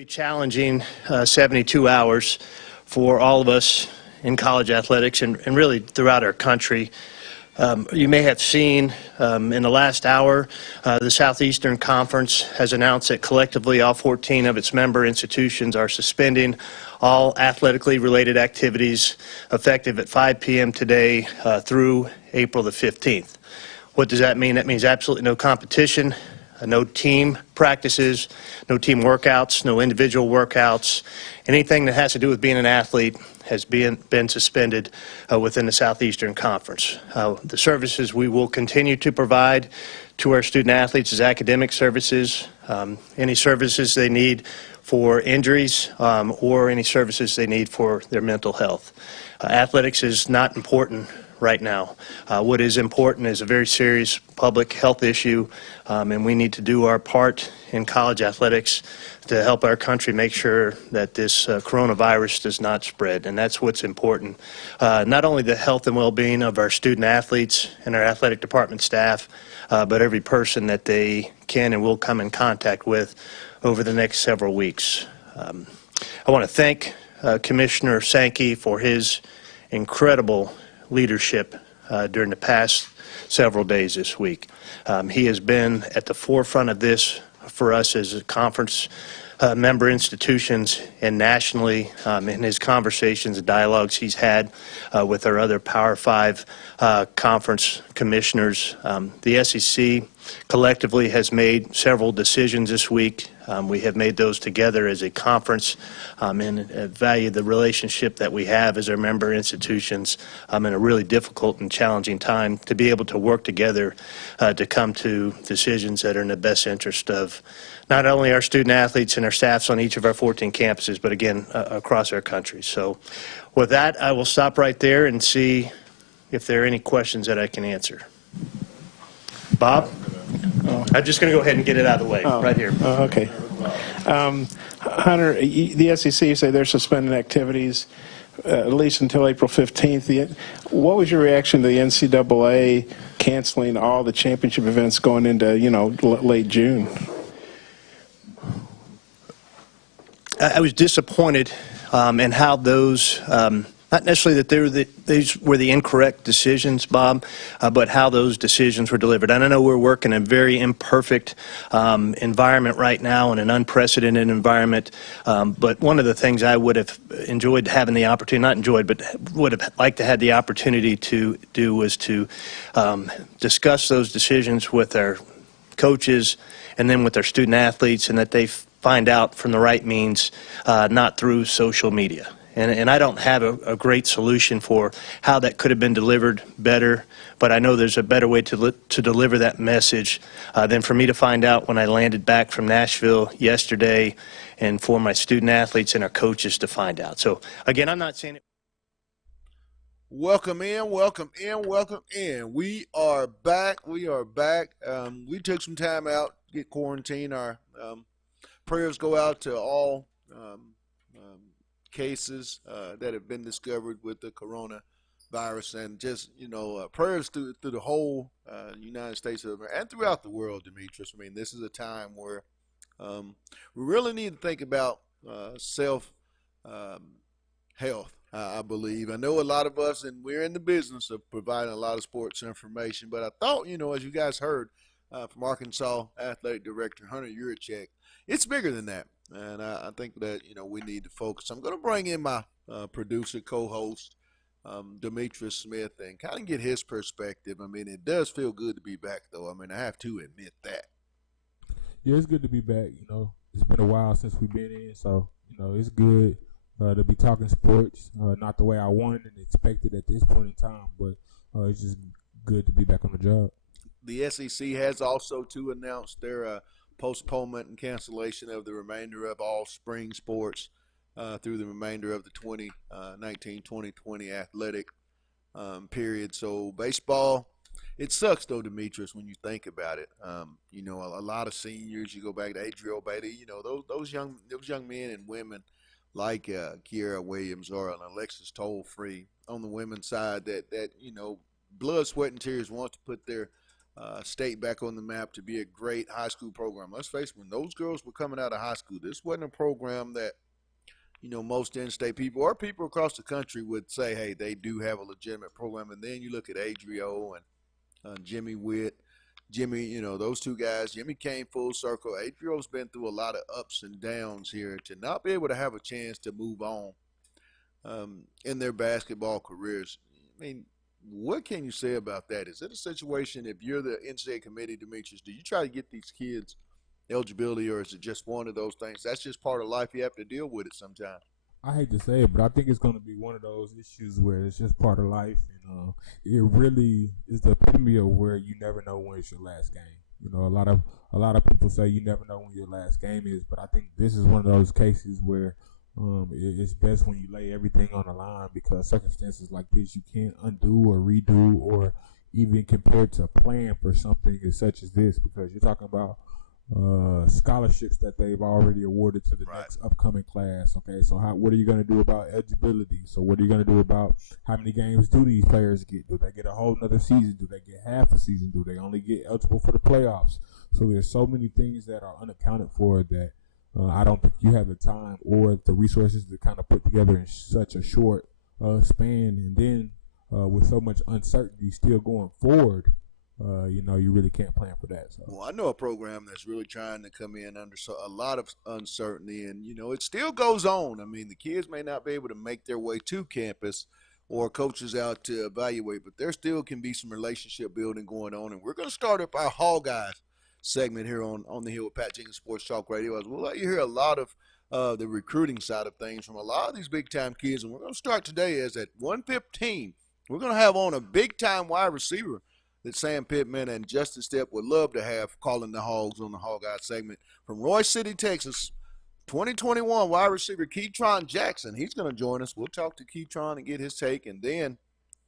really challenging 72 hours for all of us in college athletics and really throughout our country. You may have seen in the last hour, the Southeastern Conference has announced that collectively all 14 of its member institutions are suspending all athletically related activities effective at 5 p.m. today through April the 15th. What does that mean? That means absolutely no competition, no team practices, no team workouts, no individual workouts. Anything that has to do with being an athlete has been suspended within the Southeastern Conference. The services we will continue to provide to our student athletes is academic services, any services they need for injuries, or any services they need for their mental health. Athletics is not important right now. What is important is a very serious public health issue, and we need to do our part in college athletics to help our country make sure that this coronavirus does not spread, and that's what's important. Not only the health and well-being of our student athletes and our athletic department staff, but every person that they can and will come in contact with over the next several weeks. I want to thank Commissioner Sankey for his incredible leadership during the past several days this week. He has been at the forefront of this for us as a conference member institutions and nationally in his conversations and dialogues he's had with our other Power 5 conference commissioners. The SEC collectively has made several decisions this week. We have made those together as a conference and value the relationship that we have as our member institutions in a really difficult and challenging time to be able to work together to come to decisions that are in the best interest of not only our student athletes and our staffs on each of our 14 campuses, but again, across our country. So with that, I will stop right there and see if there are any questions that I can answer. Bob? I'm just going to go ahead and get it out of the way, right here. Okay. Hunter, the SEC, you say they're suspending activities at least until April 15th. What was your reaction to the NCAA canceling all the championship events going into, late June? I was disappointed in how those, not necessarily that these were the incorrect decisions, Bob, but how those decisions were delivered. And I know we're working in a very imperfect environment right now, in an unprecedented environment. But one of the things I would have enjoyed having the opportunity, not enjoyed, but would have liked to have the opportunity to do was to discuss those decisions with our coaches and then with our student athletes, and that they find out from the right means, not through social media. And I don't have a great solution for how that could have been delivered better, but I know there's a better way to deliver that message than for me to find out when I landed back from Nashville yesterday, and for my student athletes and our coaches to find out. So again, I'm not saying it. Welcome in, welcome in, welcome in. We are back. We are back. We took some time out to get quarantined. Our prayers go out to all cases that have been discovered with the coronavirus, and just prayers through the whole United States of America and throughout the world, Demetrius. I mean, this is a time where we really need to think about self health. I believe. I know a lot of us, and we're in the business of providing a lot of sports information, but I thought, as you guys heard from Arkansas Athletic Director Hunter Yurachek, it's bigger than that. And I think that, we need to focus. I'm going to bring in my producer, co-host, Demetrius Smith, and kind of get his perspective. I mean, it does feel good to be back, though. I mean, I have to admit that. Yeah, it's good to be back. It's been a while since we've been in, so, it's good to be talking sports. Not the way I wanted and expected at this point in time, but it's just good to be back on the job. The SEC has also, too, announced their postponement and cancellation of the remainder of all spring sports through the remainder of the 2019-2020 athletic period. So baseball, it sucks though, Demetrius, when you think about it. A lot of seniors, you go back to Adriel Beatty, those young men and women like Kiera Williams or Alexis Toll-Free on the women's side that blood, sweat, and tears want to put their state back on the map to be a great high school program. Let's face it, when those girls were coming out of high school, this wasn't a program that, most in-state people or people across the country would say, hey, they do have a legitimate program. And then you look at Adrio and Jimmy Witt. Jimmy, those two guys. Jimmy came full circle. Adrio's been through a lot of ups and downs here. To not be able to have a chance to move on in their basketball careers, I mean, what can you say about that? Is it a situation, if you're the NCAA committee, Demetrius, do you try to get these kids eligibility, or is it just one of those things? That's just part of life. You have to deal with it sometimes. I hate to say it, but I think it's going to be one of those issues where it's just part of life, and it really is the epitome of where you never know when it's your last game. A lot of people say you never know when your last game is, but I think this is one of those cases where it's best when you lay everything on the line, because circumstances like this you can't undo or redo or even compare to plan for something as such as this, because you're talking about scholarships that they've already awarded to the next upcoming class. Okay, so what are you going to do about eligibility? So what are you going to do about how many games do these players get? Do they get a whole nother season? Do they get half a season? Do they only get eligible for the playoffs? So there's so many things that are unaccounted for that I don't think you have the time or the resources to kind of put together in such a short span. And then with so much uncertainty still going forward, you really can't plan for that. So. Well, I know a program that's really trying to come in under a lot of uncertainty, and, it still goes on. I mean, the kids may not be able to make their way to campus or coaches out to evaluate, but there still can be some relationship building going on. And we're going to start up our Hall Guys segment here on the Hill with Pat Jenkins Sports Talk Radio, as we'll let you hear a lot of the recruiting side of things from a lot of these big-time kids. And we're going to start today as at 1:15. We're going to have on a big-time wide receiver that Sam Pittman and Justin Stepp would love to have calling the Hogs on the Hog Eye segment. From Roy City, Texas, 2021 wide receiver Ketron Jackson. He's going to join us. We'll talk to Ketron and get his take. And then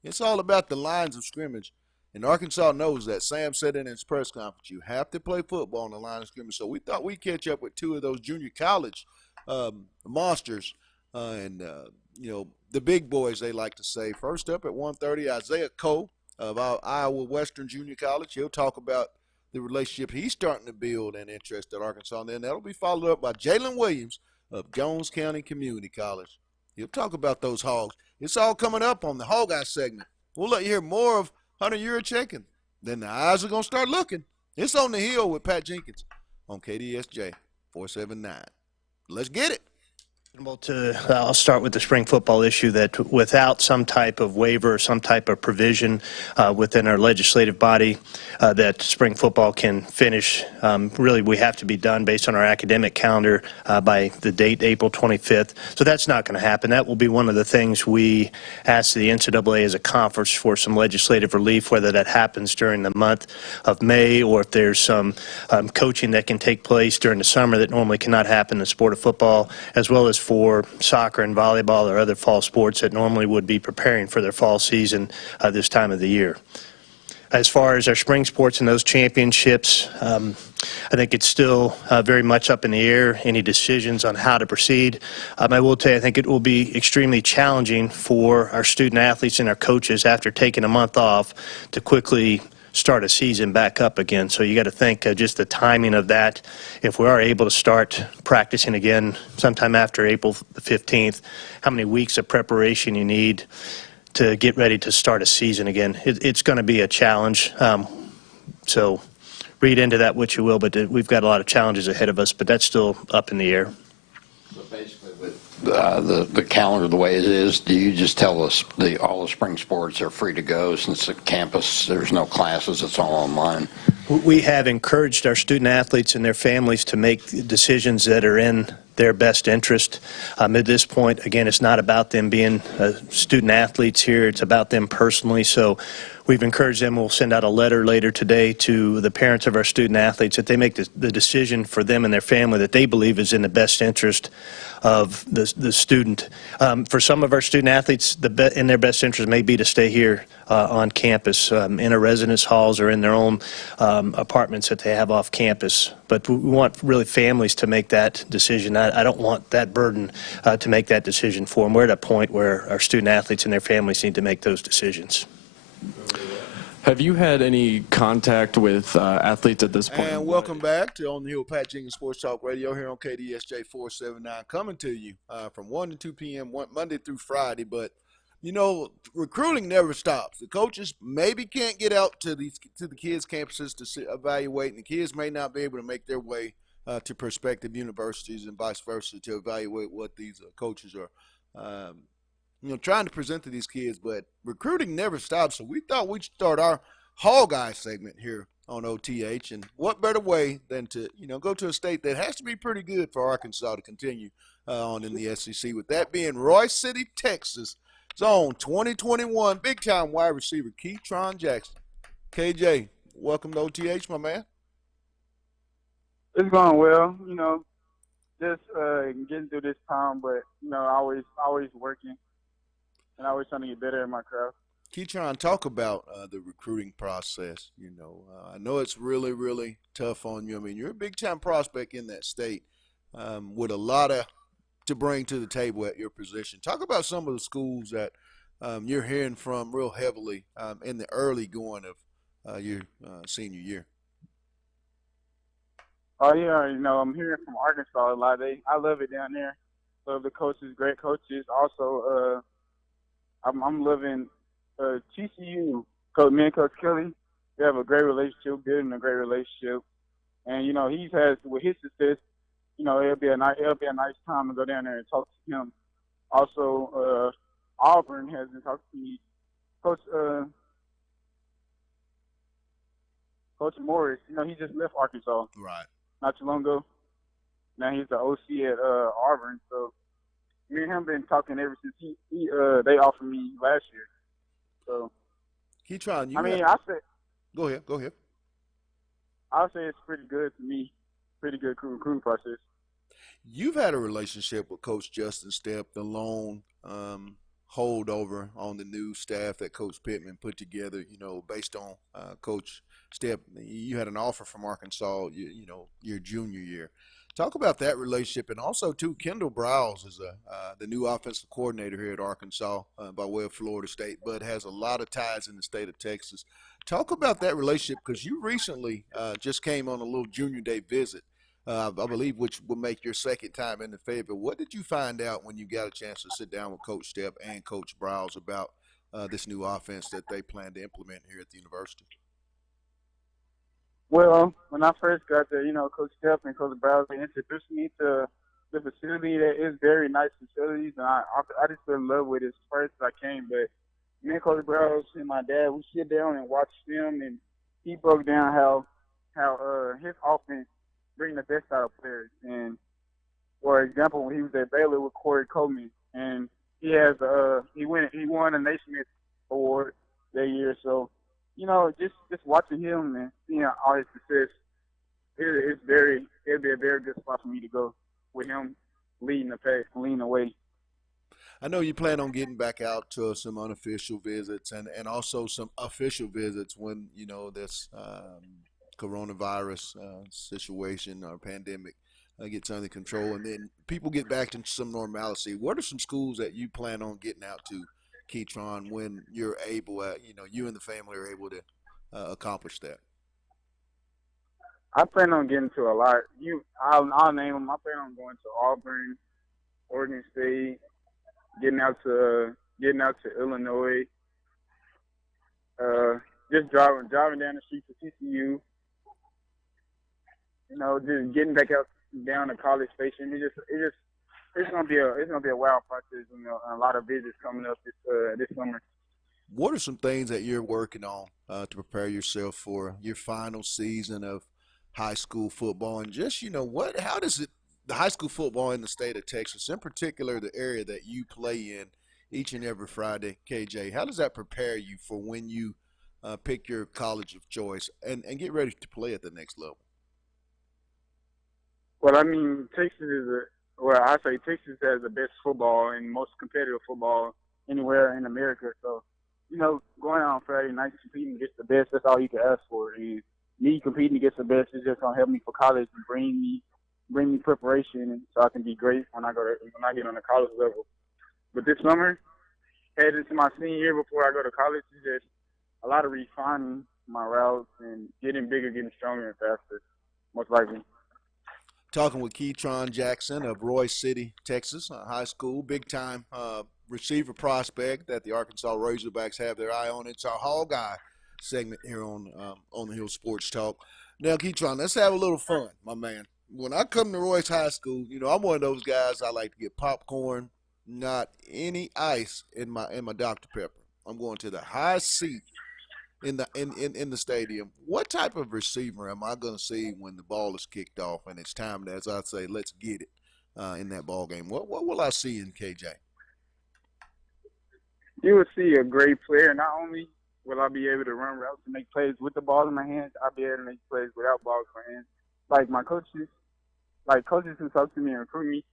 it's all about the lines of scrimmage. And Arkansas knows that. Sam said in his press conference, you have to play football on the line of scrimmage. So we thought we'd catch up with two of those junior college monsters the big boys, they like to say. First up at 1:30, Isaiah Coe of Iowa Western Junior College. He'll talk about the relationship he's starting to build and interest at Arkansas. And then that'll be followed up by Jaylen Williams of Jones County Community College. He'll talk about those Hogs. It's all coming up on the Hog Eye segment. We'll let you hear more of Hunter Yurachek, and then the eyes are going to start looking. It's On the Hill with Pat Jenkins on KDSJ 479. Let's get it. I'll start with the spring football issue, that without some type of waiver or some type of provision within our legislative body that spring football can finish, really we have to be done based on our academic calendar by the date April 25th. So that's not going to happen. That will be one of the things we ask the NCAA as a conference for some legislative relief, whether that happens during the month of May or if there's some coaching that can take place during the summer that normally cannot happen in the sport of football, as well as for soccer and volleyball or other fall sports that normally would be preparing for their fall season this time of the year. As far as our spring sports and those championships, I think it's still very much up in the air, any decisions on how to proceed. I will tell you, I think it will be extremely challenging for our student athletes and our coaches after taking a month off to quickly start a season back up again. So you got to think just the timing of that. If we are able to start practicing again sometime after April the 15th, how many weeks of preparation you need to get ready to start a season again. It's going to be a challenge. So read into that what you will, but we've got a lot of challenges ahead of us, but that's still up in the air. So basically with the calendar the way it is, do you just tell us all the spring sports are free to go since the campus, there's no classes, it's all online? We have encouraged our student athletes and their families to make decisions that are in their best interest. At this point, again, it's not about them being student athletes here. It's about them personally. So we've encouraged them. We'll send out a letter later today to the parents of our student athletes that they make the decision for them and their family that they believe is in the best interest of the student. For some of our student athletes, in their best interest may be to stay here on campus in our residence halls or in their own apartments that they have off campus. But we want really families to make that decision. I don't want that burden to make that decision for them. We're at a point where our student athletes and their families need to make those decisions. Have you had any contact with athletes at this point? And welcome back to On the Hill with Pat Jenkins Sports Talk Radio here on KDSJ 479, coming to you from 1 to 2 p.m. Monday through Friday. But, recruiting never stops. The coaches maybe can't get out to the kids' campuses to evaluate, and the kids may not be able to make their way to prospective universities and vice versa to evaluate what these coaches are trying to present to these kids, but recruiting never stops. So we thought we'd start our Hog Eye segment here on OTH. And what better way than to, go to a state that has to be pretty good for Arkansas to continue on in the SEC. With that being Royce City, Texas, Zone 2021, big-time wide receiver Ketron Jackson. KJ, welcome to OTH, my man. It's going well, just getting through this time, but, always working. And always trying to get better at my craft. Ketron, talk about the recruiting process. I know it's really, really tough on you. I mean, you're a big-time prospect in that state with a lot to bring to the table at your position. Talk about some of the schools that you're hearing from real heavily in the early going of your senior year. Oh, yeah, I'm hearing from Arkansas a lot. I love it down there. Love the coaches, great coaches. Also, I'm loving TCU. Me and Coach Kelly, we have a great relationship, building a great relationship. And he has with his success. It'll be a nice time to go down there and talk to him. Also, Auburn has been talking to me. Coach Morris, he just left Arkansas Right. not too long ago. Now he's the OC at Auburn, so. Me and him been talking ever since they offered me last year. So, Ketron, Go ahead. I'll say it's pretty good to me. Pretty good recruiting process. You've had a relationship with Coach Justin Stepp, the lone holdover on the new staff that Coach Pittman put together, based on Coach Stepp. You had an offer from Arkansas, your junior year. Talk about that relationship, and also, too, Kendall Browse is the new offensive coordinator here at Arkansas by way of Florida State, but has a lot of ties in the state of Texas. Talk about that relationship, because you recently just came on a little junior day visit, I believe, which will make your second time in the Fayetteville. What did you find out when you got a chance to sit down with Coach Stepp and Coach Browse about this new offense that they plan to implement here at the university? Well, when I first got there, Coach Stepp and Coach Browse introduced me to the facility. That is very nice facilities, and I just fell in love with it first as I came. But me and Coach Browse and my dad, we sit down and watch film, and he broke down how his offense bring the best out of players. And for example, when he was at Baylor with Corey Coleman, and he won a Naismith Award that year. So, just watching him and seeing all his success, it'd be a very good spot for me to go with him leading the pack, leading the way. I know you plan on getting back out to some unofficial visits and also some official visits when, this coronavirus situation or pandemic gets under control, and then people get back to some normalcy. What are some schools that you plan on getting out to, Ketron, when you're able, you and the family are able to accomplish that? I plan on getting to a lot. I'll name them. I plan on going to Auburn, Oregon State, getting out to Illinois. Just driving down the street to TCU. Just getting back out down to College Station. It's gonna be a wild process. A lot of visits coming up this summer. What are some things that you're working on to prepare yourself for your final season of high school football, and just how does the high school football in the state of Texas, in particular the area that you play in each and every Friday, KJ, how does that prepare you for when you pick your college of choice and get ready to play at the next level? Well, I mean, Texas has the best football and most competitive football anywhere in America. So, going out on Friday night competing against the best, that's all you can ask for. And me competing against the best is just gonna help me for college and bring me preparation so I can be great when I get on the college level. But this summer, heading into my senior year before I go to college, is just a lot of refining my routes and getting bigger, getting stronger and faster, most likely. Talking with Ketron Jackson of Royce City, Texas, high school, big time receiver prospect that the Arkansas Razorbacks have their eye on. It's our Hog Eye segment here on the Hill Sports Talk. Now, Ketron, let's have a little fun, my man. When I come to Royce High School, I'm one of those guys. I like to get popcorn, not any ice in my Dr Pepper. I'm going to the highest seat in the stadium. What type of receiver am I going to see when the ball is kicked off and it's time to, as I say, let's get it in that ball game? What will I see in KJ? You will see a great player. Not only will I be able to run routes and make plays with the ball in my hands, I'll be able to make plays without balls in my hands. Like my coaches who talk to me and recruit me,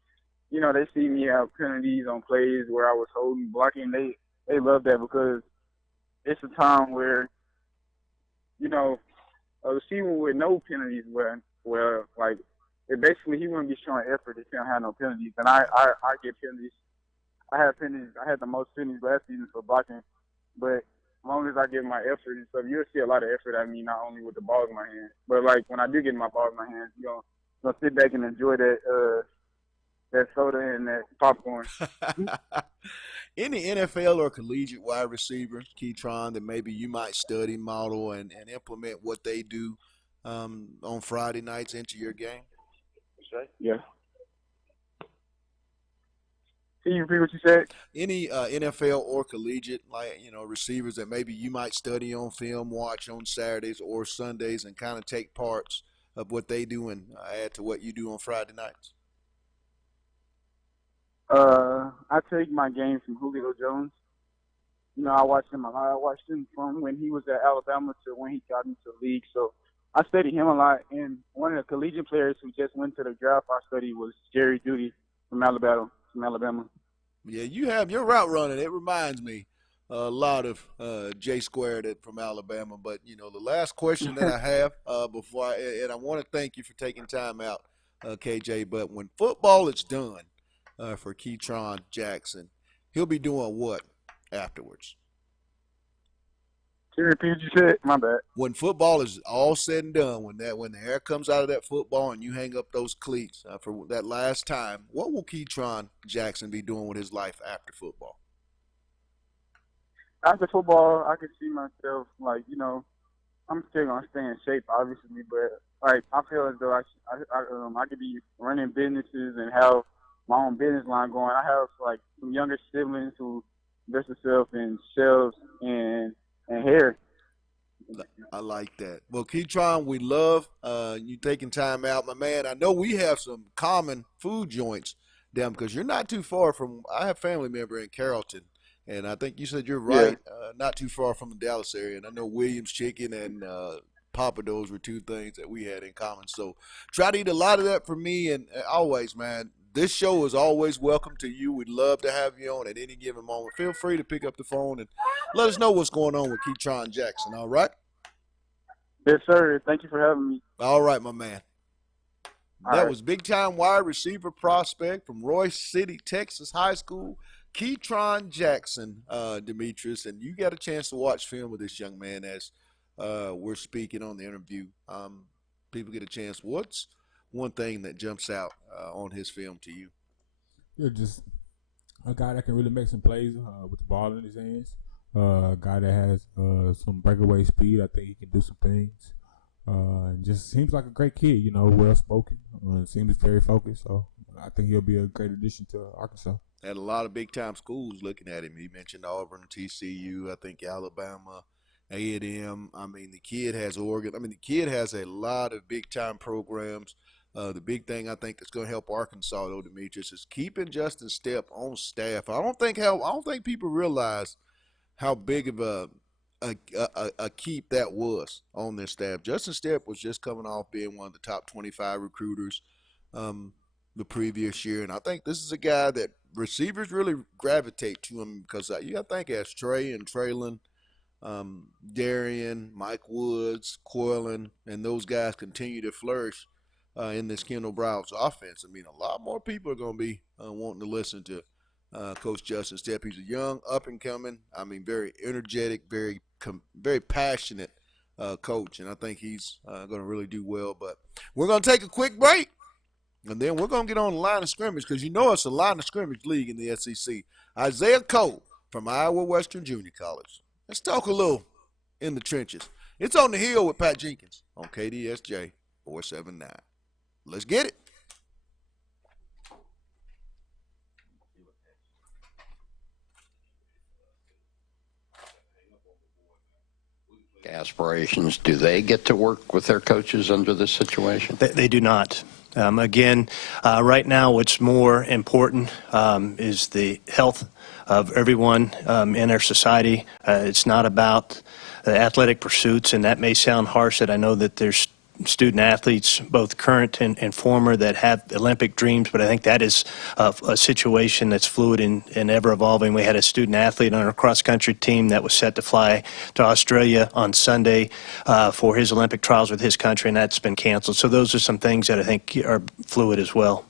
they see me have penalties on plays where I was holding, blocking. They love that because it's a time where, a receiver with no penalties where like, basically he wouldn't be showing effort if he don't have no penalties. And I get penalties. I have penalties. I had the most penalties last season for blocking. But as long as I give my effort and stuff, you'll see a lot of effort out of me, not only with the ball in my hand, but like when I do get my ball in my hands, gonna sit back and enjoy that soda and that popcorn. Any NFL or collegiate wide receiver, Ketron, that maybe you might study, model, and implement what they do on Friday nights into your game? Yeah. Can you repeat what you said? Any NFL or collegiate, receivers that maybe you might study on film, watch on Saturdays or Sundays, and kind of take parts of what they do and add to what you do on Friday nights? I take my game from Julio Jones. I watched him a lot. I watched him from when he was at Alabama to when he got into the league. So I studied him a lot. And one of the collegiate players who just went to the draft I studied was Jerry Jeudy from Alabama. Yeah, you have your route running. It reminds me a lot of J Squared from Alabama. But the last question that I have and I want to thank you for taking time out, KJ. But when football is done for Ketron Jackson, he'll be doing what afterwards? Can you repeat what you said? My bad. When football is all said and done, when the air comes out of that football and you hang up those cleats for that last time, what will Ketron Jackson be doing with his life after football? After football, I could see myself I'm still gonna stay in shape, obviously, but I feel as though I could be running businesses and have my own business line going. I have some younger siblings who invest themselves in shelves and hair. I like that. Well, Ketron, we love you taking time out, my man. I know we have some common food joints down because you're not too far from. I have a family member in Carrollton, and I think you said you're right, not too far from the Dallas area. And I know Williams Chicken and Papa Do's were two things that we had in common. So try to eat a lot of that for me, and always, man. This show is always welcome to you. We'd love to have you on at any given moment. Feel free to pick up the phone and let us know what's going on with Ketron Jackson, all right? Yes, sir. Thank you for having me. All right, my man. That was big-time wide receiver prospect from Royce City, Texas High School, Ketron Jackson, Demetrius. And you got a chance to watch film with this young man as we're speaking on the interview. People get a chance. What's one thing that jumps out on his film to you? Yeah, just a guy that can really make some plays with the ball in his hands. A guy that has some breakaway speed. I think he can do some things. And just seems like a great kid, well spoken. Seems very focused. So I think he'll be a great addition to Arkansas. Had a lot of big time schools looking at him. He mentioned Auburn, TCU, I think Alabama, A&M. I mean, the kid has Oregon. I mean, the kid has a lot of big time programs. The big thing I think that's going to help Arkansas, though, Demetrius, is keeping Justin Stepp on staff. I don't think people realize how big of a keep that was on their staff. Justin Stepp was just coming off being one of the top 25 recruiters the previous year, and I think this is a guy that receivers really gravitate to him because you got to think as Trey and Traylon, Darian, Mike Woods, Coylan, and those guys continue to flourish in this Kendall Browns offense. I mean, a lot more people are going to be wanting to listen to Coach Justin Stepp. He's a young, up-and-coming, very energetic, very very passionate coach, and I think he's going to really do well. But we're going to take a quick break, and then we're going to get on the line of scrimmage because you know it's a line of scrimmage league in the SEC. Isaiah Cole from Iowa Western Junior College. Let's talk a little in the trenches. It's On the Hill with Pat Jenkins on KDSJ 479. Let's get it. Aspirations, do they get to work with their coaches under this situation? They do not. Again, right now, what's more important is the health of everyone in our society. It's not about the athletic pursuits, and that may sound harsh. That I know that there's student athletes, both current and former, that have Olympic dreams, but I think that is a situation that's fluid and ever evolving. We had a student athlete on our cross-country team that was set to fly to Australia on Sunday for his Olympic trials with his country, and that's been canceled. So those are some things that I think are fluid as well.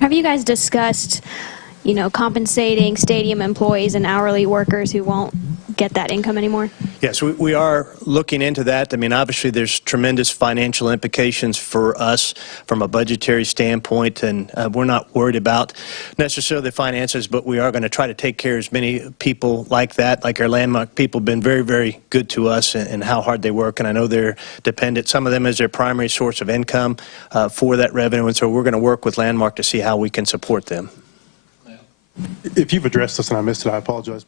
Have you guys discussed, compensating stadium employees and hourly workers who won't get that income anymore? Yes, we are looking into that. I mean, obviously, there's tremendous financial implications for us from a budgetary standpoint, and we're not worried about necessarily the finances, but we are going to try to take care of as many people like that, like our Landmark people have been very, very good to us and how hard they work, and I know they're dependent, some of them as their primary source of income for that revenue, and so we're going to work with Landmark to see how we can support them. If you've addressed this and I missed it, I apologize.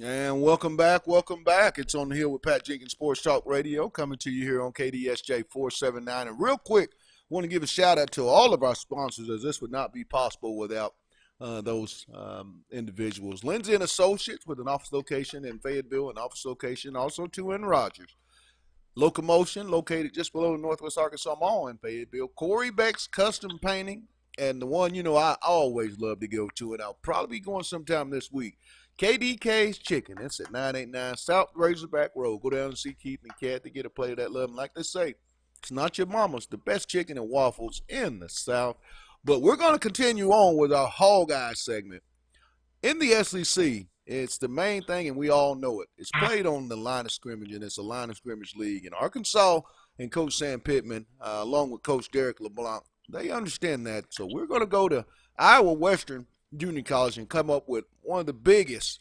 And welcome back. Welcome back. It's On the Hill with Pat Jenkins Sports Talk Radio, coming to you here on KDSJ 479. And real quick, I want to give a shout out to all of our sponsors, as this would not be possible without those individuals. Lindsay and Associates, with an office location in Fayetteville, an office location also two in Rogers. Locomotion, located just below the Northwest Arkansas Mall in Fayetteville. Corey Beck's Custom Painting, and the one I always love to go to, and I'll probably be going sometime this week. KDK's Chicken. It's at 989 South Razorback Road. Go down and see Keith and Kat to get a plate of that love. And like they say, it's not your mama's. The best chicken and waffles in the South. But we're going to continue on with our Hog Eye segment. In the SEC, it's the main thing, and we all know it. It's played on the line of scrimmage, and it's a line of scrimmage league. And Arkansas and Coach Sam Pittman, along with Coach Derek LeBlanc, they understand that. So we're going to go to Iowa Western Junior College and come up with one of the biggest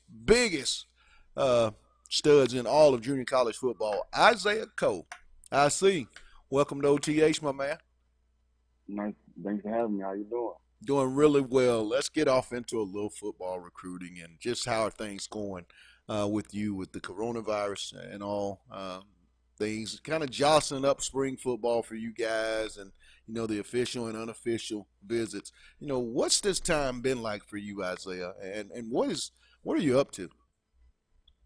studs in all of junior college football, Isaiah Cole. I see. Welcome to OTH, my man. Nice. Thanks for having me. How you doing? Doing really well. Let's get off into a little football recruiting and just how are things going with you with the coronavirus and all things kind of jostling up spring football for you guys and the official and unofficial visits. What's this time been like for you, Isaiah? And what are you up to?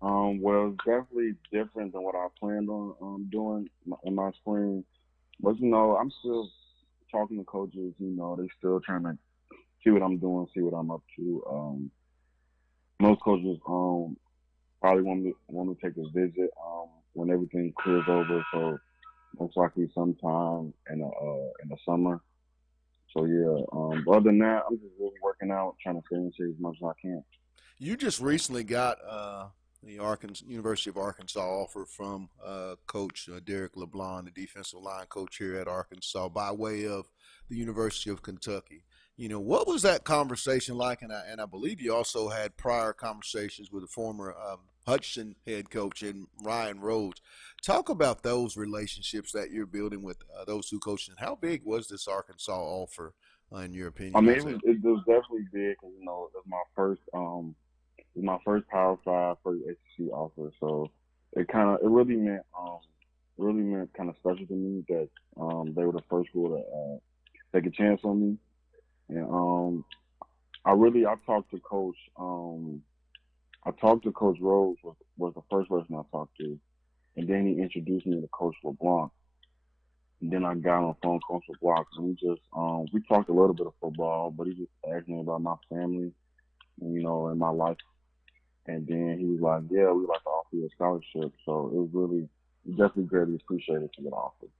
Well, it's definitely different than what I planned on doing in my spring. But I'm still talking to coaches. They still trying to see what I'm doing, see what I'm up to. Most coaches probably want me to take a visit when everything clears over. So most likely sometime in the summer. So yeah. But other than that, I'm just really working out, trying to stay in shape as much as I can. You just recently got the University of Arkansas offer from Coach Derek LeBlanc, the defensive line coach here at Arkansas, by way of the University of Kentucky. What was that conversation like? And I believe you also had prior conversations with the former Hutchinson head coach and Ryan Rhodes. Talk about those relationships that you're building with those two coaches. And how big was this Arkansas offer, in your opinion? I mean, it was definitely big because it was my first Power 5, first SEC offer. So it really meant kind of special to me that they were the first school to take a chance on me. And I talked to Coach. I talked to Coach Rhodes was the first person I talked to, and then he introduced me to Coach LeBlanc. And then I got on the phone with Coach LeBlanc, and we talked a little bit of football, but he just asked me about my family, and my life. And then he was like, "Yeah, we'd like to offer you a scholarship." So it was definitely greatly appreciated to get offered.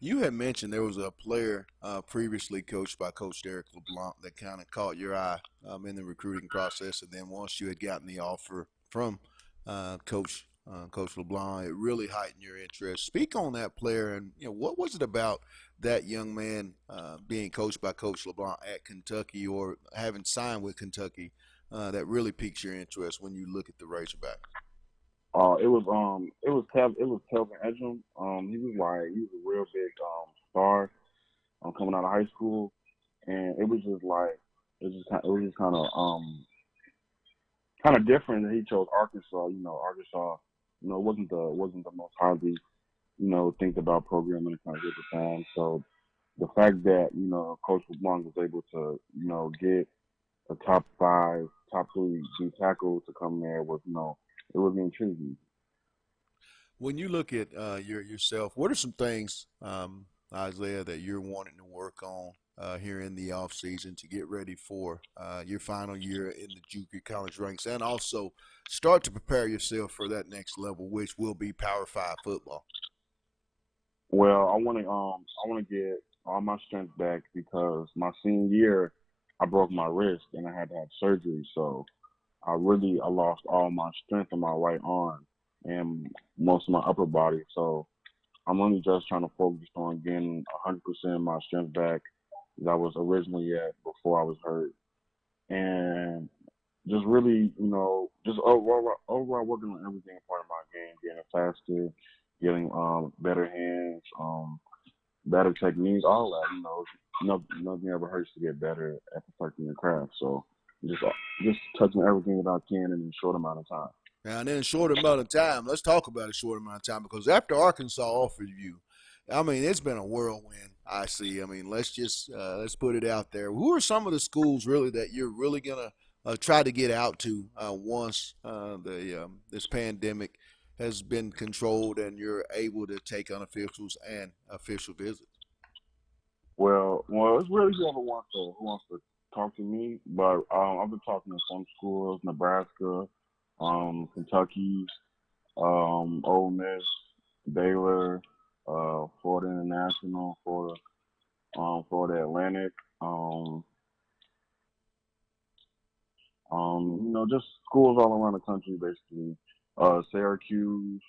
You had mentioned there was a player previously coached by Coach Derek LeBlanc that kind of caught your eye in the recruiting process, and then once you had gotten the offer from Coach LeBlanc. It really heightened your interest. Speak on that player, and what was it about that young man being coached by Coach LeBlanc at Kentucky, or having signed with Kentucky, that really piques your interest when you look at the Razorbacks? It was Kelvin Edgem. He was a real big star coming out of high school, and it was just like it was just kind of different that he chose Arkansas. Arkansas, wasn't the most highly think about program in the country at the time. So the fact that Coach LeBlanc was able to get a top five, top three D tackle to come there was it was intriguing. When you look at yourself, what are some things, Isaiah, that you're wanting to work on here in the off season to get ready for your final year in the junior college ranks, and also start to prepare yourself for that next level, which will be Power Five football? Well, I want to get all my strength back because my senior year I broke my wrist and I had to have surgery. So I lost all my strength in my right arm and most of my upper body. So I'm really just trying to focus on getting 100% of my strength back that I was originally at before I was hurt, and just really, just overall working on everything part of my game, getting faster, getting better hands, better techniques, all that. Nothing ever hurts to get better at perfecting your craft. So just touching everything that I can in a short amount of time. Now, and in a short amount of time, let's talk about a short amount of time, because after Arkansas offered you, I mean, it's been a whirlwind. I see. I mean, let's put it out there. Who are some of the schools really that you're really gonna try to get out to once the this pandemic has been controlled and you're able to take unofficials and official visits? Well, it's really who wants to talk to me. But I've been talking to some schools: Nebraska, Kentucky, Ole Miss, Baylor, Florida International, Florida Atlantic. Just schools all around the country, basically. Syracuse.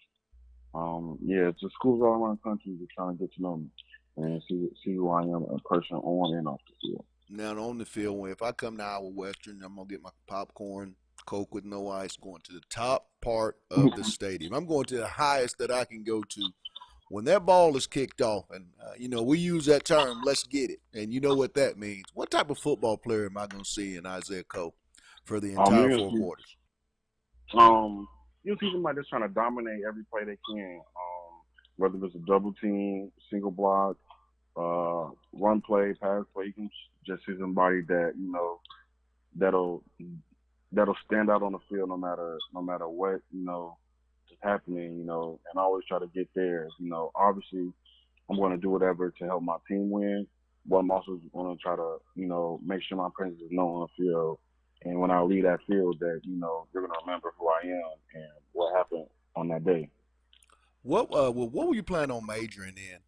Yeah, just schools all around the country just trying to get to know me and see who I am a person on and off the field. Now, on the field, if I come to Iowa Western, I'm going to get my popcorn, Coke with no ice, going to the top part of the stadium. I'm going to the highest that I can go to. When that ball is kicked off, and, we use that term, let's get it, and you know what that means. What type of football player am I going to see in Isaiah Cole for the entire four quarters? You'll see somebody that's trying to dominate every play they can, whether it's a double team, single block, run play, pass play. You can just see somebody that that'll stand out on the field no matter what is happening. And always try to get there. Obviously, I'm going to do whatever to help my team win, but I'm also going to try to make sure my presence is known on the field. And when I leave that field, that you're going to remember who I am and what happened on that day. What will you plan on majoring in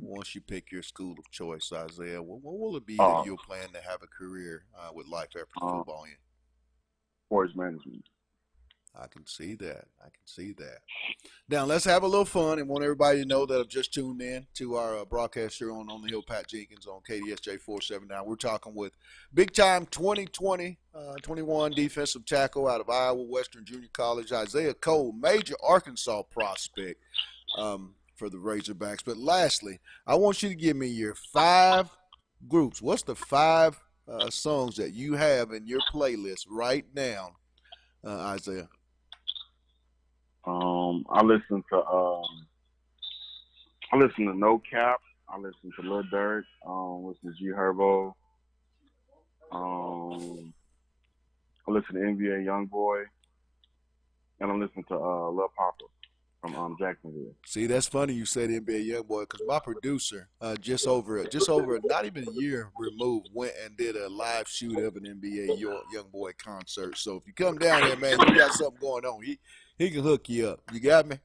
once you pick your school of choice, Isaiah? What will it be that you'll plan to have a career with life after football in? Sports management. I can see that. Now, let's have a little fun, and want everybody to know that I've just tuned in to our broadcast here on the Hill, Pat Jenkins on KDSJ 479. We're talking with big-time 2020-21 defensive tackle out of Iowa Western Junior College, Isaiah Cole, major Arkansas prospect for the Razorbacks. But lastly, I want you to give me your 5 groups. What's the 5 songs that you have in your playlist right now, Isaiah? I listen to No Cap. I listen to Lil Durk. Listen to G Herbo. I listen to NBA YoungBoy, and I listen to Lil Papa from Jacksonville. See, that's funny you said NBA YoungBoy, because my producer just over not even a year removed went and did a live shoot of an NBA YoungBoy concert. So if you come down here, man, you got something going on. He can hook you up. You got me?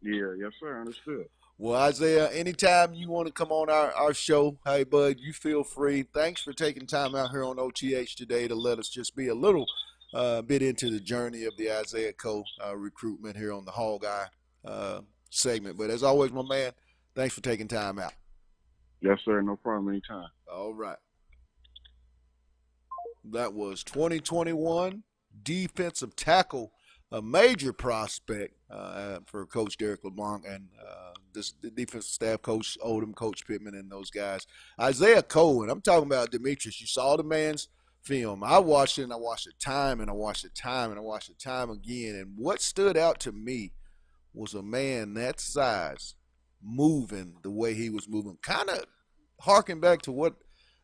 Yeah, yes, sir. Understood. Well, Isaiah, anytime you want to come on our show, hey, bud, you feel free. Thanks for taking time out here on OTH today to let us just be a little a bit into the journey of the Isaiah Coe recruitment here on the Hall Guy segment. But as always, my man, thanks for taking time out. Yes, sir. No problem. Anytime. All right. That was 2021 defensive tackle, a major prospect for Coach Derek LeBlanc and the defensive staff, Coach Odom, Coach Pittman, and those guys. Isaiah Coe, and I'm talking about Demetrius. You saw the man's film. I watched it, and I watched it time, and I watched it time, and I watched it time again. And what stood out to me was a man that size moving the way he was moving. Kind of harking back to what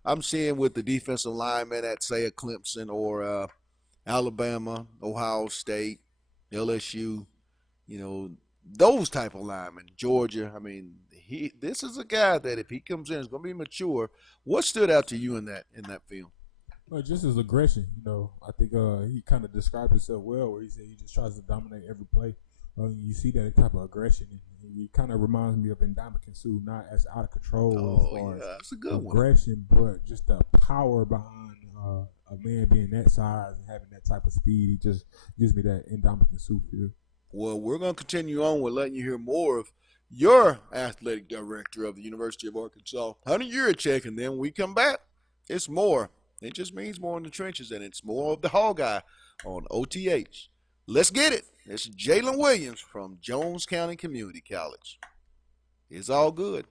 I'm seeing with the defensive linemen at, say, a Clemson or Alabama, Ohio State, LSU, those type of linemen, Georgia. I mean, this is a guy that if he comes in, is going to be mature. What stood out to you in that film? Just his aggression, I think he kind of described himself well, where he said he just tries to dominate every play. You see that type of aggression, and he kind of reminds me of Ndamukong Suh, not as out of control as far as that's a good aggression, but just the power behind a man being that size and having that type of speed. He just gives me that Ndamukong Suh feel. Well, we're going to continue on with letting you hear more of your athletic director of the University of Arkansas, Hunter Yurachek, and then when we come back, it's more. It just means more in the trenches, and it's more of the Hall Guy on OTH. Let's get it. It's Jaylen Williams from Jones County Community College. It's all good.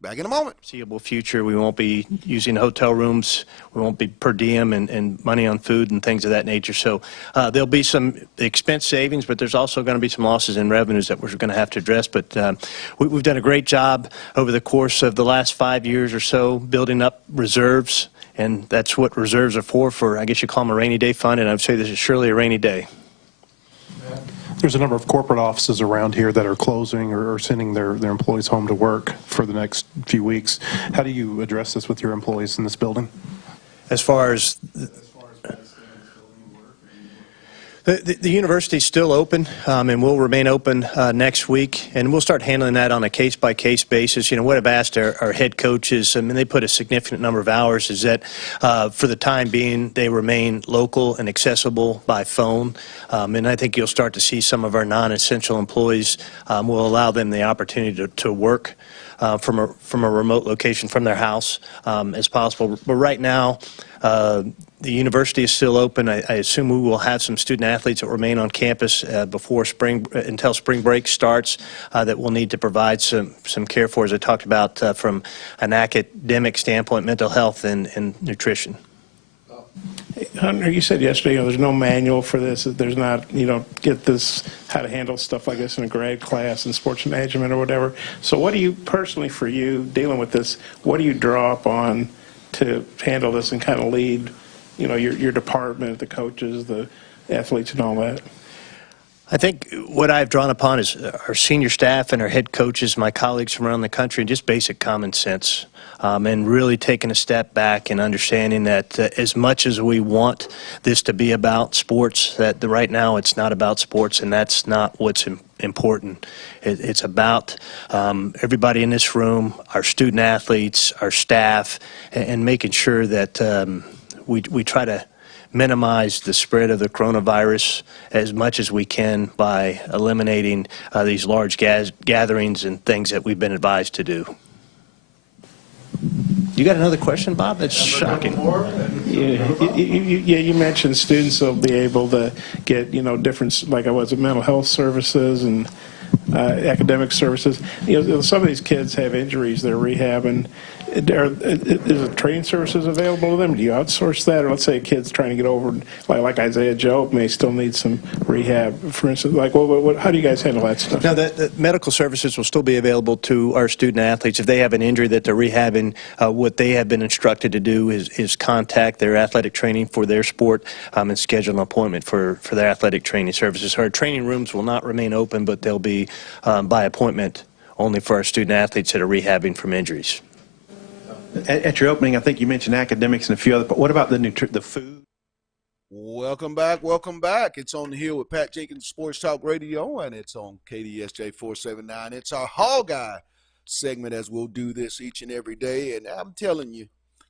Back in a moment. Foreseeable future, we won't be using hotel rooms. We won't be per diem and money on food and things of that nature. So there'll be some expense savings, but there's also going to be some losses in revenues that we're going to have to address. But we've done a great job over the course of the last 5 years or so building up reserves, and that's what reserves are for, I guess you call them a rainy day fund, and I would say this is surely a rainy day. There's a number of corporate offices around here that are closing or sending their employees home to work for the next few weeks. How do you address this with your employees in this building? As far as the university is still open and will remain open next week, and we'll start handling that on a case-by-case basis. What I've asked our head coaches, they put a significant number of hours, is that for the time being they remain local and accessible by phone, and I think you'll start to see some of our non-essential employees will allow them the opportunity to work from a remote location from their house as possible. But right now, the university is still open. I assume we will have some student athletes that remain on campus until spring break starts that we'll need to provide some care for, as I talked about, from an academic standpoint, mental health and nutrition. Hunter, you said yesterday, there's no manual for this. There's not, you don't get this, how to handle stuff like this in a grad class in sports management or whatever. So what do you, personally for you, dealing with this, what do you draw up on to handle this and kind of lead, your department, the coaches, the athletes and all that? I think what I've drawn upon is our senior staff and our head coaches, my colleagues from around the country, and just basic common sense. And really taking a step back and understanding that as much as we want this to be about sports, that right now it's not about sports, and that's not what's important. It's about everybody in this room, our student athletes, our staff, and making sure that we try to minimize the spread of the coronavirus as much as we can by eliminating these large gatherings and things that we've been advised to do. You got another question, Bob? That's shocking. You mentioned students will be able to get, different, like mental health services and academic services. Some of these kids have injuries they're rehabbing. Is the training services available to them? Do you outsource that? Or let's say a kid's trying to get over, like Isaiah Joe may still need some rehab, for instance. How do you guys handle that stuff? No, the medical services will still be available to our student athletes. If they have an injury that they're rehabbing, what they have been instructed to do is contact their athletic training for their sport and schedule an appointment for their athletic training services. Our training rooms will not remain open, but they'll be by appointment only for our student athletes that are rehabbing from injuries. At your opening, I think you mentioned academics and a few other, but what about the food? Welcome back. Welcome back. It's On the Hill with Pat Jenkins, Sports Talk Radio, and it's on KDSJ 479. It's our Hall Guy segment, as we'll do this each and every day. And I'm telling you,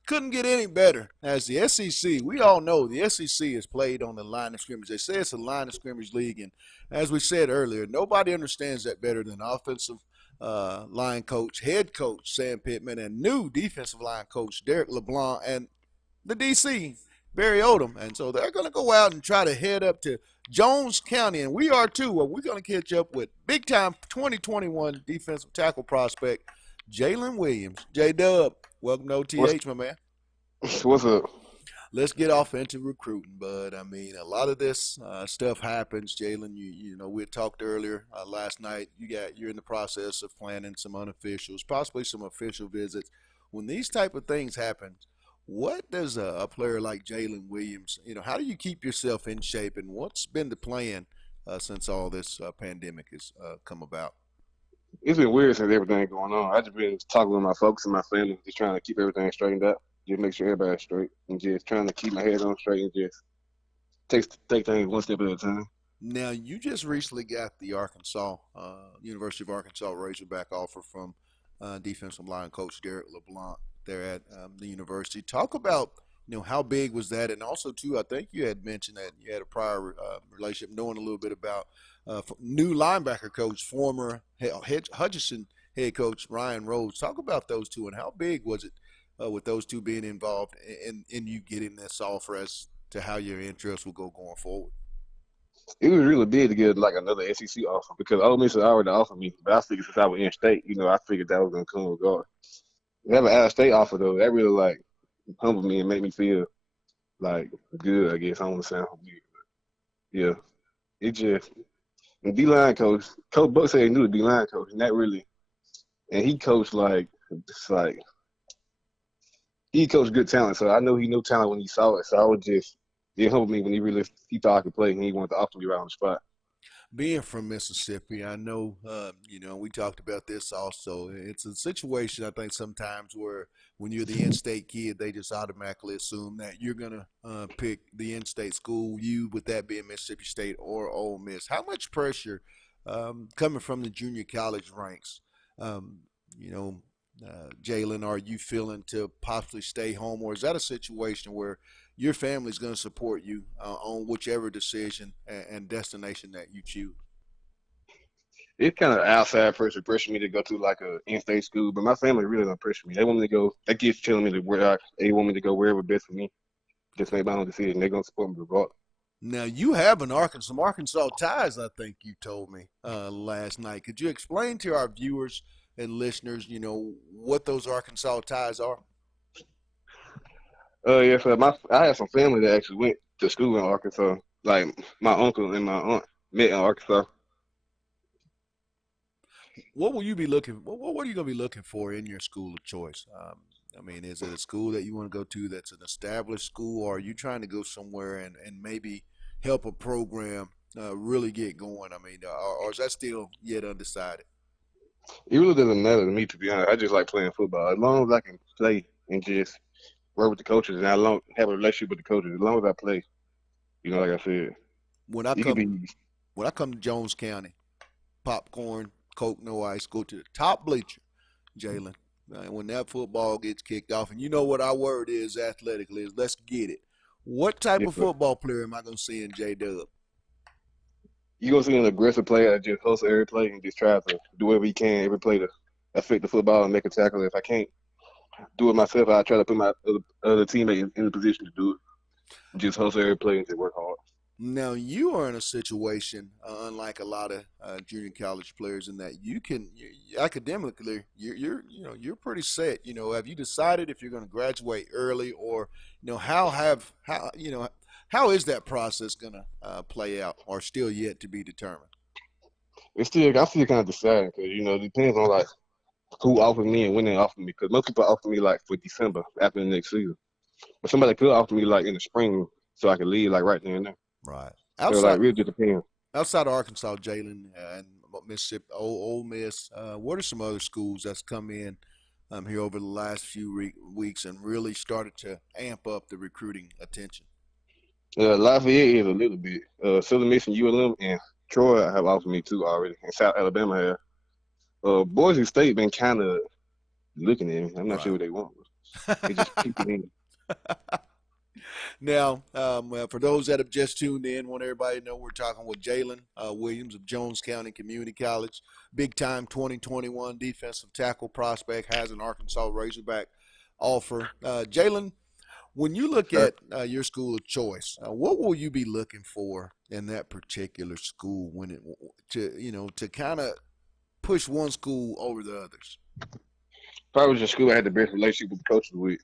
couldn't get any better. As the SEC, we all know the SEC is played on the line of scrimmage. They say it's a line of scrimmage league, and as we said earlier, nobody understands that better than offensive line coach, head coach Sam Pittman, and new defensive line coach Derek LeBlanc, and the DC Barry Odom. And so they're going to go out and try to head up to Jones County, and we are too. Well, we're going to catch up with big-time 2021 defensive tackle prospect Jaylen Williams. J-Dub, welcome to OTH, my man. What's up? Let's get off into recruiting, bud. I mean, a lot of this stuff happens, Jaylen. You know, we had talked earlier last night. You're in the process of planning some unofficials, possibly some official visits. When these type of things happen, what does a player like Jaylen Williams, you know, how do you keep yourself in shape, and what's been the plan since all this pandemic has come about? It's been weird since everything going on. I just been talking with my folks and my family, just trying to keep everything straightened out, just make sure everybody's straight, and just trying to keep my head on straight and just take things one step at a time. Now, you just recently got the University of Arkansas Razorback offer from defensive line coach Derek LeBlanc there at the university. Talk about, you know, how big was that? And also, too, I think you had mentioned that you had a prior relationship, knowing a little bit about new linebacker coach, former Hutchinson head coach Ryan Rhodes. Talk about those two, and how big was it with those two being involved in you getting this offer as to how your interests will go going forward? It was really big to get like another SEC offer because Ole Miss had already offered me, but I figured since I was in state, you know, I figured that was gonna come regardless. To have an out-of-state offer though, that really like humbled me and made me feel like good. I guess I don't want to sound weird, but yeah, it just the D-line coach Buck said he knew the D-line coach, and that really, and he coached like it's like he coached good talent, so I know he knew talent when he saw it. So I was just it humbled me when he thought I could play and he wanted to offer me right on the spot. Being from Mississippi, I know, you know, we talked about this also. It's a situation, I think, sometimes where when you're the in-state kid, they just automatically assume that you're going to pick the in-state school, you with that being Mississippi State or Ole Miss. How much pressure coming from the junior college ranks, you know, Jaylen, are you feeling to possibly stay home, or is that a situation where your family's going to support you on whichever decision and destination that you choose? It's kind of outside pressure me to go to like a in-state school, but my family really don't pressure me. They want me to go. They keep telling me they want me to go wherever best for me. Just make my own decision. They're gonna support me regardless. Now, you have some Arkansas ties, I think you told me last night. Could you explain to our viewers and listeners, you know, what those Arkansas ties are? Yeah, so I have some family that actually went to school in Arkansas. Like my uncle and my aunt met in Arkansas. What will you be looking? What are you going to be looking for in your school of choice? I mean, is it a school that you want to go to that's an established school, or are you trying to go somewhere and maybe help a program really get going? I mean, or is that still yet undecided? It really doesn't matter to me, to be honest. I just like playing football. As long as I can play and just work with the coaches, and I don't have a relationship with the coaches. As long as I play, you know, like I said, when I come to Jones County, popcorn, Coke, no ice, go to the top bleacher, Jaylen. When that football gets kicked off, and you know what our word is athletically, is let's get it. What type of football player am I going to see in J-Dub? You're going to see an aggressive player that just hustle every play and just try to do whatever he can, every play to affect the football and make a tackle. If I can't do it myself, I try to put my other teammate in a position to do it. Just hustle every play and just work hard. Now, you are in a situation, unlike a lot of junior college players, in that academically, you're pretty set. You know, have you decided if you're going to graduate early, or how is that process going to play out, or still yet to be determined? I still kind of deciding because it depends on like who offered me and when they offered me. Because most people offer me like for December after the next season, but somebody could offer me like in the spring so I could leave like right there and there. Right. So like really just depends. Outside of Arkansas, Jaylen, and Mississippi, Ole Miss, what are some other schools that's come in here over the last few weeks and really started to amp up the recruiting attention? Lafayette is a little bit. Southern Miss and ULM and Troy have offered me too already, and South Alabama have. Boise State been kind of looking at me. I'm not sure what they want. It just peeking in. Now, for those that have just tuned in, want everybody to know we're talking with Jaylen Williams of Jones County Community College, big time 2021 defensive tackle prospect, has an Arkansas Razorback offer. Jaylen, when you look Sir. at your school of choice, what will you be looking for in that particular school when it to kind of push one school over the others? Probably just school I had the best relationship with the coaches with.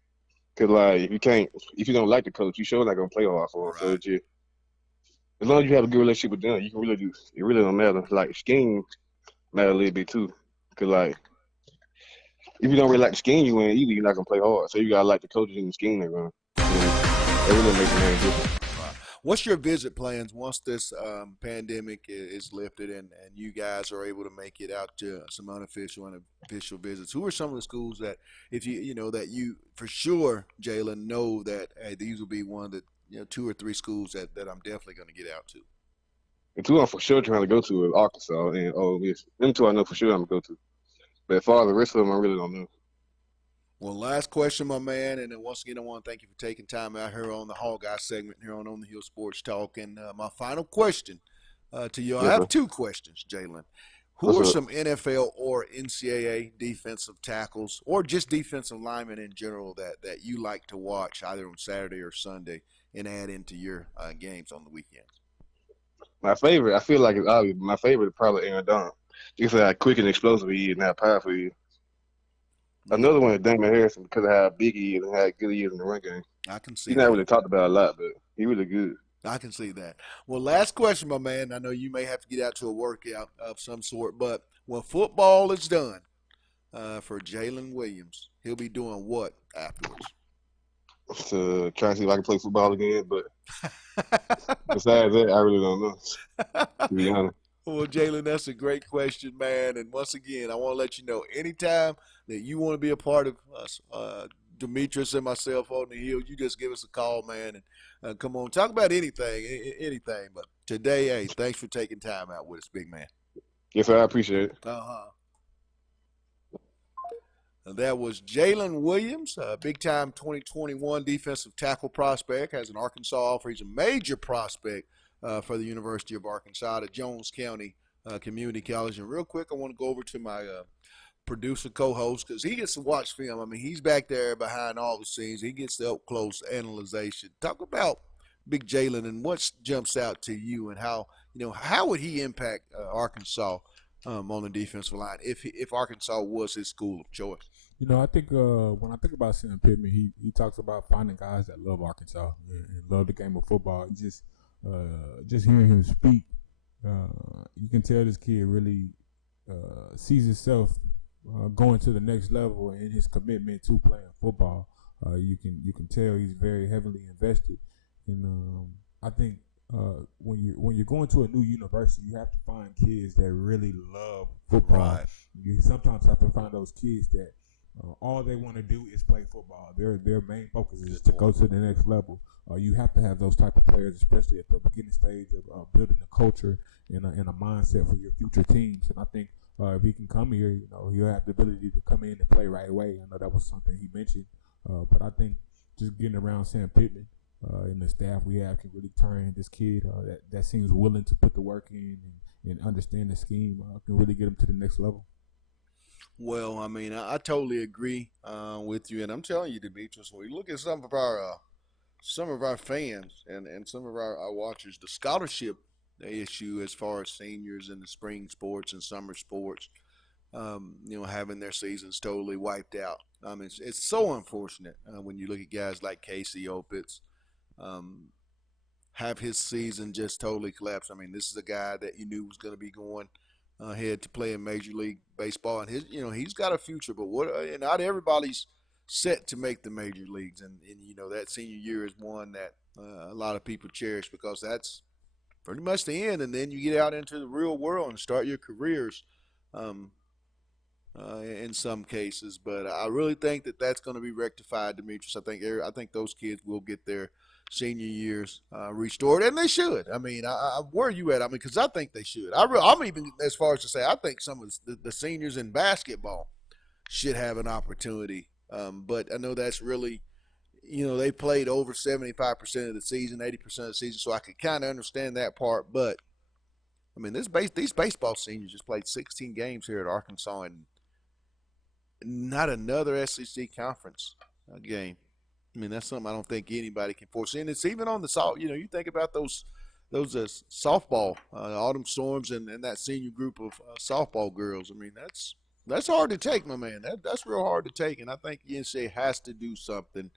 Cause like if you don't like the coach, you sure not gonna play hard for him. So Right. it's just, as long as you have a good relationship with them, you can really do. It really don't matter. Like scheme matter a little bit too. Cause like if you don't really like the scheme you in, either you're not gonna play hard. So you gotta like the coaches in the scheme they run. It really makes a man different. What's your visit plans once this pandemic is lifted and you guys are able to make it out to some unofficial and official visits? Who are some of the schools that, if that you for sure, Jaylen, know that hey, these will be one of the 2 or 3 schools that I'm definitely going to get out to? The two I'm for sure trying to go to is Arkansas and Ole Miss. Them two I know for sure I'm gonna go to. But as far as the rest of them, I really don't know. Well, last question, my man, and then once again, I want to thank you for taking time out here on the Hog Eye segment here on the Hill Sports Talk. And my final question to you, I Yes, have sir. 2 questions, Jaylen. Who What's are up? some NFL or NCAA defensive tackles or just defensive linemen in general that you like to watch either on Saturday or Sunday and add into your games on the weekends? My favorite, I feel like it's obvious. But my favorite is probably Aaron Donald. Just how quick and explosive he is and how powerful he is. Another one is Damon Harrison because of how big he is and how good he is in the run game. I can see He's not that. really talked about a lot, but he really good. I can see that. Well, last question, my man. I know you may have to get out to a workout of some sort, but when football is done for Jaylen Williams, he'll be doing what afterwards? To try and see if I can play football again, but besides that, I really don't know. To be honest. Well, Jaylen, that's a great question, man. And once again, I want to let you know anytime that you want to be a part of us, Demetrius and myself on the Hill, you just give us a call, man, and come on, talk about anything, anything. But today, hey, thanks for taking time out with us, big man. Yes, sir, I appreciate it. That was Jaylen Williams, a big-time 2021 defensive tackle prospect, has an Arkansas offer. He's a major prospect for the University of Arkansas at Jones County Community College. And real quick, I want to go over to my producer co-host because he gets to watch film. I mean, he's back there behind all the scenes. He gets the up-close analyzation. Talk about big Jaylen and what jumps out to you and how would he impact Arkansas on the defensive line if Arkansas was his school of choice? I think when I think about Sam Pittman, he talks about finding guys that love Arkansas and love the game of football. Just hearing him speak, you can tell this kid really sees himself going to the next level in his commitment to playing football. You can tell he's very heavily invested, and I think when you're going to a new university, you have to find kids that really love football. Right. You sometimes have to find those kids that all they want to do is play football. Their main focus is to go to the next level. You have to have those type of players, especially at the beginning stage of building a culture and a mindset for your future teams. And I think if he can come here, he'll have the ability to come in and play right away. I know that was something he mentioned, but I think just getting around Sam Pittman and the staff we have can really turn this kid that seems willing to put the work in and understand the scheme can really get him to the next level. Well, I mean, I totally agree with you, and I'm telling you, Demetrius, when we look at some of our fans and some of our watchers, the scholarship issue as far as seniors in the spring sports and summer sports, having their seasons totally wiped out. I mean, it's so unfortunate when you look at guys like Casey Opitz, have his season just totally collapse. I mean, this is a guy that you knew was going to be going ahead to play in Major League Baseball, and he's got a future. But not everybody's set to make the major leagues, and that senior year is one that a lot of people cherish because that's pretty much the end, and then you get out into the real world and start your careers. In some cases, but I really think that that's going to be rectified, Demetrius. I think those kids will get their senior years restored, and they should. I mean, where are you at? I mean, because I think they should. I'm even as far as to say I think some of the seniors in basketball should have an opportunity But I know that's really, they played over 75% of the season, 80% of the season, so I could kind of understand that part. But I mean, these baseball seniors just played 16 games here at Arkansas, and not another SEC conference game. I mean, that's something I don't think anybody can foresee. And it's even on the soft. You think about those softball, Autumn Storms, and that senior group of softball girls. I mean, that's hard to take, my man. That's real hard to take. And I think the NCAA has to do something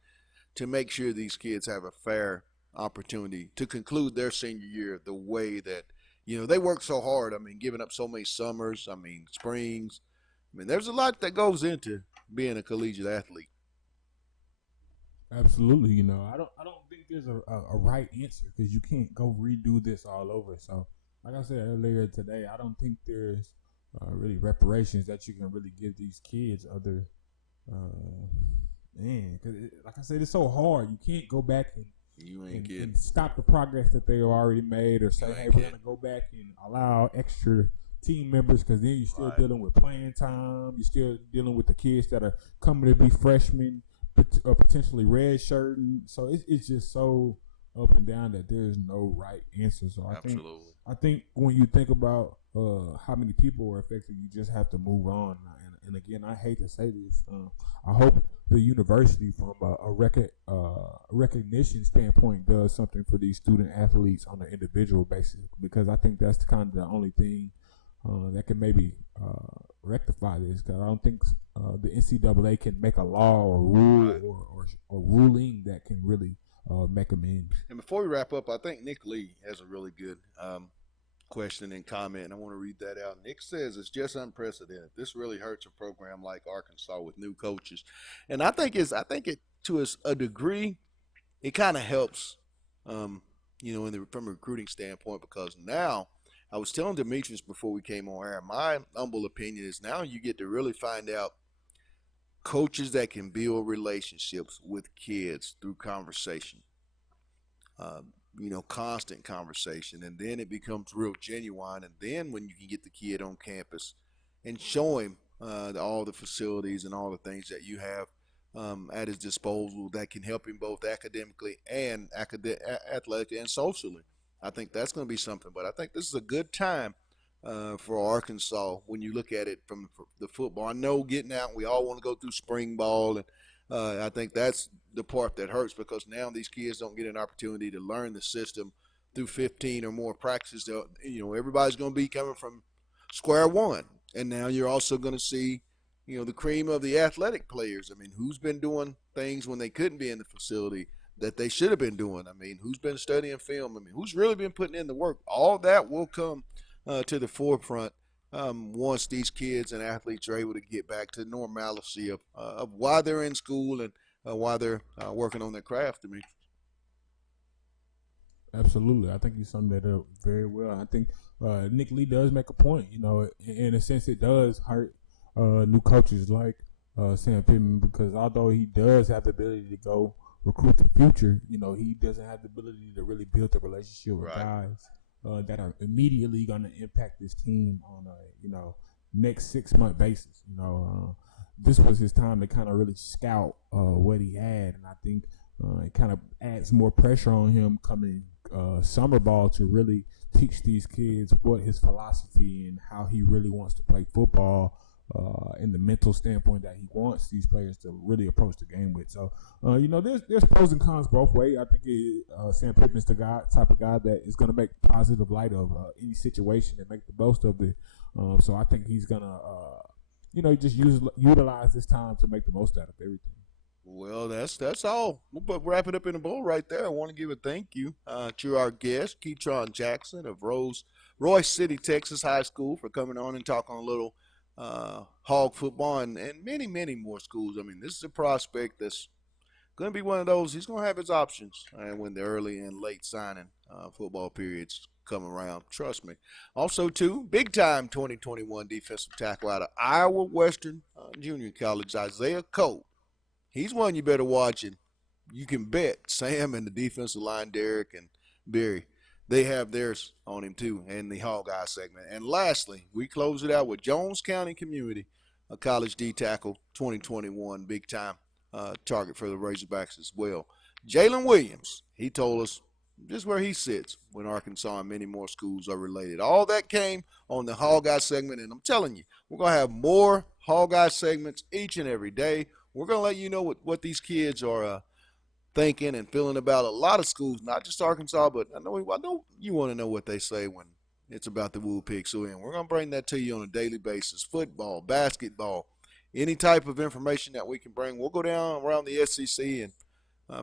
to make sure these kids have a fair opportunity to conclude their senior year the way that they work so hard. I mean, giving up so many summers. I mean, springs. I mean, there's a lot that goes into being a collegiate athlete. Absolutely, I don't think there's a right answer because you can't go redo this all over. So, like I said earlier today, I don't think there's really reparations that you can really give these kids. Other, because like I said, it's so hard. You can't go back and stop the progress that they already made, or say, hey, we're gonna go back and allow extra team members, because then you're still dealing with playing time. You're still dealing with the kids that are coming to be freshmen, or potentially red shirting. So it's just so up and down that there's no right answer. So I think when you think about how many people are affected, you just have to move on. And again, I hate to say this. I hope the university, from a recognition standpoint, does something for these student athletes on an individual basis, because I think that's kind of the only thing that can maybe rectify this. Because I don't think the NCAA can make a law or rule or ruling that can really make amends. And before we wrap up, I think Nick Lee has a really good question and comment, and I want to read that out. Nick says, it's just unprecedented. This really hurts a program like Arkansas with new coaches. And I think it to a degree, it kind of helps, from a recruiting standpoint, because now, I was telling Demetrius before we came on air, my humble opinion is now you get to really find out coaches that can build relationships with kids through conversation. Constant conversation, and then it becomes real genuine. And then when you can get the kid on campus and show him all the facilities and all the things that you have at his disposal that can help him both academically and athletically and socially, I think that's going to be something. But I think this is a good time for Arkansas when you look at it from the football. I know getting out, we all want to go through spring ball, and I think that's the part that hurts, because now these kids don't get an opportunity to learn the system through 15 or more practices. Everybody's going to be coming from square one, and now you're also going to see, the cream of the athletic players. I mean, who's been doing things when they couldn't be in the facility that they should have been doing? I mean, who's been studying film? I mean, who's really been putting in the work? All that will come to the forefront once these kids and athletes are able to get back to normalcy of why they're in school and why they're working on their craft. To me, absolutely, I think you summed that up very well. I think Nick Lee does make a point. In a sense, it does hurt new coaches like Sam Pittman, because although he does have the ability to go recruit the future, he doesn't have the ability to really build a relationship with guys that are immediately going to impact this team on a next 6-month basis. This was his time to kind of really scout what he had, and I think it kind of adds more pressure on him coming summer ball to really teach these kids what his philosophy and how he really wants to play football. In the mental standpoint that he wants these players to really approach the game with. So, there's pros and cons both ways. I think Sam Pittman's the type of guy that is going to make positive light of any situation and make the most of it. So I think he's going to, just utilize this time to make the most out of everything. Well, that's all. We'll wrap it up in a bowl right there. I want to give a thank you to our guest, Ketron Jackson of Royce City, Texas High School, for coming on and talking a little hog football and many, many more schools. I mean, this is a prospect that's going to be one of those. He's going to have his options when the early and late signing football periods come around. Trust me. Also, too, big-time 2021 defensive tackle out of Iowa Western Junior College, Isaiah Cole. He's one you better watch, and you can bet Sam and the defensive line, Derek and Barry, they have theirs on him too in the Hog Eye segment. And lastly, we close it out with Jones County Community, a college D tackle 2021 big time target for the Razorbacks as well. Jaylen Williams, he told us just where he sits when Arkansas and many more schools are related. All that came on the Hog Eye segment, and I'm telling you, we're going to have more Hog Eye segments each and every day. We're going to let you know what these kids are thinking and feeling about a lot of schools, not just Arkansas, but I know you want to know what they say when it's about the Woo Pig. So we're going to bring that to you on a daily basis. Football, basketball, any type of information that we can bring. We'll go down around the SEC and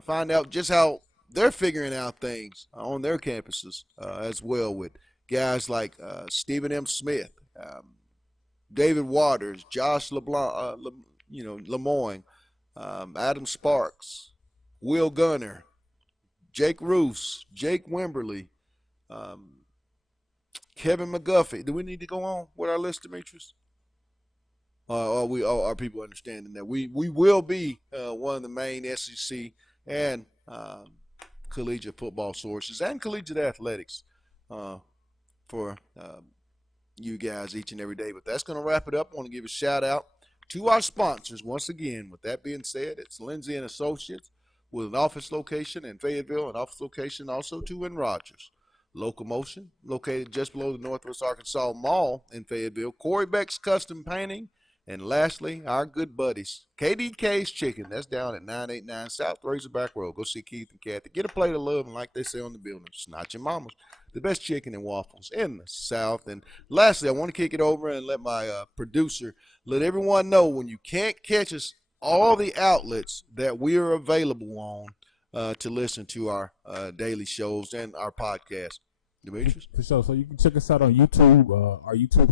find out just how they're figuring out things on their campuses as well, with guys like Stephen M. Smith, David Waters, Josh LeBlanc, Lemoyne, Adam Sparks, Will Gunner, Jake Roos, Jake Wimberly, Kevin McGuffey. Do we need to go on with our list, Demetrius? Are people understanding that we will be one of the main SEC and collegiate football sources and collegiate athletics for you guys each and every day. But that's going to wrap it up. I want to give a shout out to our sponsors once again. With that being said, it's Lindsay and Associates with an office location in Fayetteville, an office location also too in Rogers. Locomotion, located just below the Northwest Arkansas Mall in Fayetteville. Corey Beck's Custom Painting. And lastly, our good buddies, KDK's Chicken. That's down at 989 South Razorback Road. Go see Keith and Kathy. Get a plate of love, and like they say on the building, it's not your mama's. The best chicken and waffles in the South. And lastly, I want to kick it over and let my producer let everyone know when you can't catch us, all the outlets that we are available on to listen to our daily shows and our podcast. Demetrius? For sure. So you can check us out on YouTube. Our YouTube